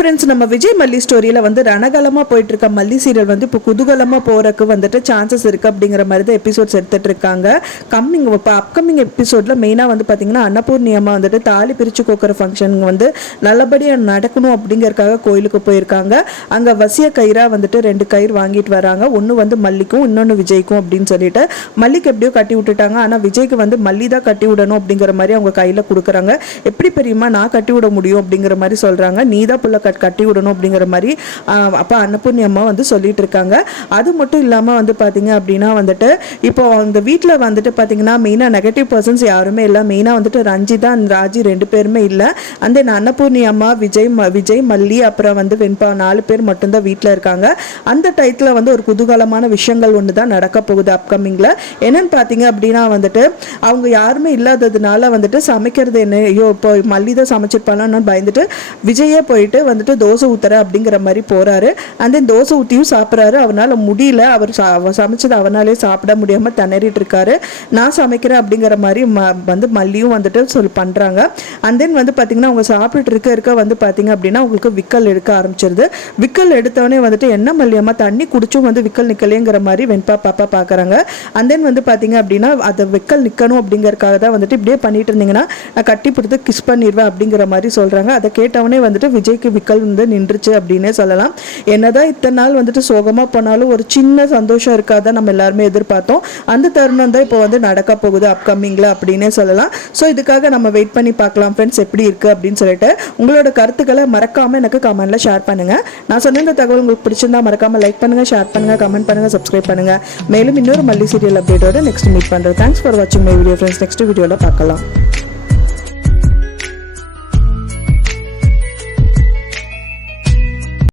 Friends நம்ம விஜய் மல்லி ஸ்டோரியில் வந்து ரணகலமாக போயிட்டு இருக்க மல்லி சீரியல் வந்து இப்போ குதூகலமாக போகிறக்கு வந்துட்டு சான்சஸ் இருக்குது அப்படிங்கிற மாதிரி தான் எபிசோட்ஸ் எடுத்துட்டு இருக்காங்க கம்மிங் இப்போ அப்கமிங் எபிசோடில் மெயினாக வந்து பார்த்தீங்கன்னா அன்னபூர்ணியமாக வந்துட்டு தாலி பிரித்து கோக்கிற ஃபங்க்ஷன் வந்து நல்லபடியாக நடக்கணும் அப்படிங்கறக்காக கோயிலுக்கு போயிருக்காங்க. அங்கே வசிய கயிறாக வந்துட்டு ரெண்டு கயிறு வாங்கிட்டு வராங்க. ஒன்று வந்து மல்லிக்கும் இன்னொன்று விஜய்க்கும் அப்படின்னு சொல்லிட்டு மல்லிக்கு எப்படியோ கட்டி விட்டுட்டாங்க. ஆனால் விஜய்க்கு வந்து மல்லி தான் கட்டி விடணும் அப்படிங்கிற மாதிரி அவங்க கையில் கொடுக்குறாங்க. எப்படி பெரியம்மா நான் கட்டி விட முடியும் அப்படிங்கிற மாதிரி சொல்கிறாங்க நீ தான் புள்ள கட் கட்டி விடணும் அப்படிங்கிற மாதிரி அப்போ அன்னபூர்ணி அம்மா வந்து சொல்லிட்டு இருக்காங்க. அது மட்டும் இல்லாமல் வந்து பார்த்தீங்க அப்படின்னா வந்துட்டு இப்போ அந்த வீட்டில் வந்துட்டு பார்த்தீங்கன்னா மெயினாக நெகட்டிவ் பர்சன்ஸ் யாருமே இல்லை. மெயினாக வந்துட்டு ரஞ்சிதா ராஜி ரெண்டு பேருமே இல்லை. அந்த அன்னபூர்ணி அம்மா விஜய் ம- விஜய் மல்லி அப்புறம் வந்து வெண்பா நாலு பேர் மட்டும்தான் வீட்டில் இருக்காங்க. அந்த டயத்தில் வந்து ஒரு குதூகலமான விஷயங்கள் ஒன்று தான் நடக்க போகுது அப்கமிங்கில் என்னன்னு பார்த்தீங்க அப்படின்னா வந்துட்டு அவங்க யாருமே இல்லாததுனால வந்துட்டு சமைக்கிறது என்ன ஐயோ இப்போ மல்லி தான் சமைச்சிருப்பாங்கன்னு பயந்துட்டு விஜயே போயிட்டு வந்து வந்துட்டு தோசை ஊற்றுற அப்படிங்கிற மாதிரி போறாரு. அந்த தோசை ஊற்றியும் சாப்பிட்றாரு. அவனால முடியல. அவர் சமைச்சது அவனாலே சாப்பிட முடியாம திணறிட்டு இருக்காரு. நான் சமைக்கிறேன் அப்படிங்கிற மாதிரி ம- வந்து மல்லியும் வந்துட்டு சொல் பண்றாங்க. அண்ட் தென் வந்து பாத்தீங்கன்னா அவங்க சாப்பிட்டுட்டு இருக்க இருக்க வந்து பாத்தீங்க அப்படின்னா உங்களுக்கு விக்கல் எடுக்க ஆரம்பிச்சிருது. விக்கல் எடுத்தவொடனே வந்துட்டு என்ன மல்லியம்மா தண்ணி குடிச்சும் வந்து விக்கல் நிற்கலேங்கிற மாதிரி வெண்பா பாப்பா பாக்குறாங்க. அண்ட் தென் வந்து பாத்தீங்க அப்படின்னா அதை விக்கல் நிக்கணும் அப்படிங்கறக்காக தான் வந்துட்டு இப்படியே பண்ணிட்டு இருந்தீங்கன்னா நான் கட்டி பிடித்து கிஸ் பண்ணிடுவேன் அப்படிங்கிற மாதிரி சொல்றாங்க. அதை கேட்டவனே வந்துட்டு விஜய்க்கு விக்கல் வந்து நின்றுச்சு அப்படின்னே சொல்லலாம். என்னதான் இத்தனை நாள் வந்துட்டு சோகமா போனாலும் ஒரு சின்ன சந்தோஷம் இருக்காதான் நம்ம எல்லாருமே எதிர்பார்த்தோம். அந்த தருணம் தான் இப்போ வந்து நடக்க போகுது அப்கமிங்ல அப்படின்னே சொல்லலாம். ஸோ இதுக்காக நம்ம வெயிட் பண்ணி பார்க்கலாம் ஃப்ரெண்ட்ஸ் எப்படி இருக்கு அப்படின்னு சொல்லிட்டு. உங்களோட கருத்துக்களை மறக்காம எனக்கு கமெண்ட்ல ஷேர் பண்ணுங்க. நான் சொன்ன இந்த தகவல் உங்களுக்கு பிடிச்சிருந்தா மறக்காம லைக் பண்ணுங்க ஷேர் பண்ணுங்க கமெண்ட் பண்ணுங்க சப்ஸ்கிரைப் பண்ணுங்க. மேலும் இன்னொரு மல்லி சீரியல் அப்டேட்டோட நெக்ஸ்ட் மீட் பண்றேன். தேங்க்ஸ் ஃபார் வாட்சிங் மை வீடியோ ஃப்ரெண்ட்ஸ் நெக்ஸ்ட் வீடியோவில் பார்க்கலாம்.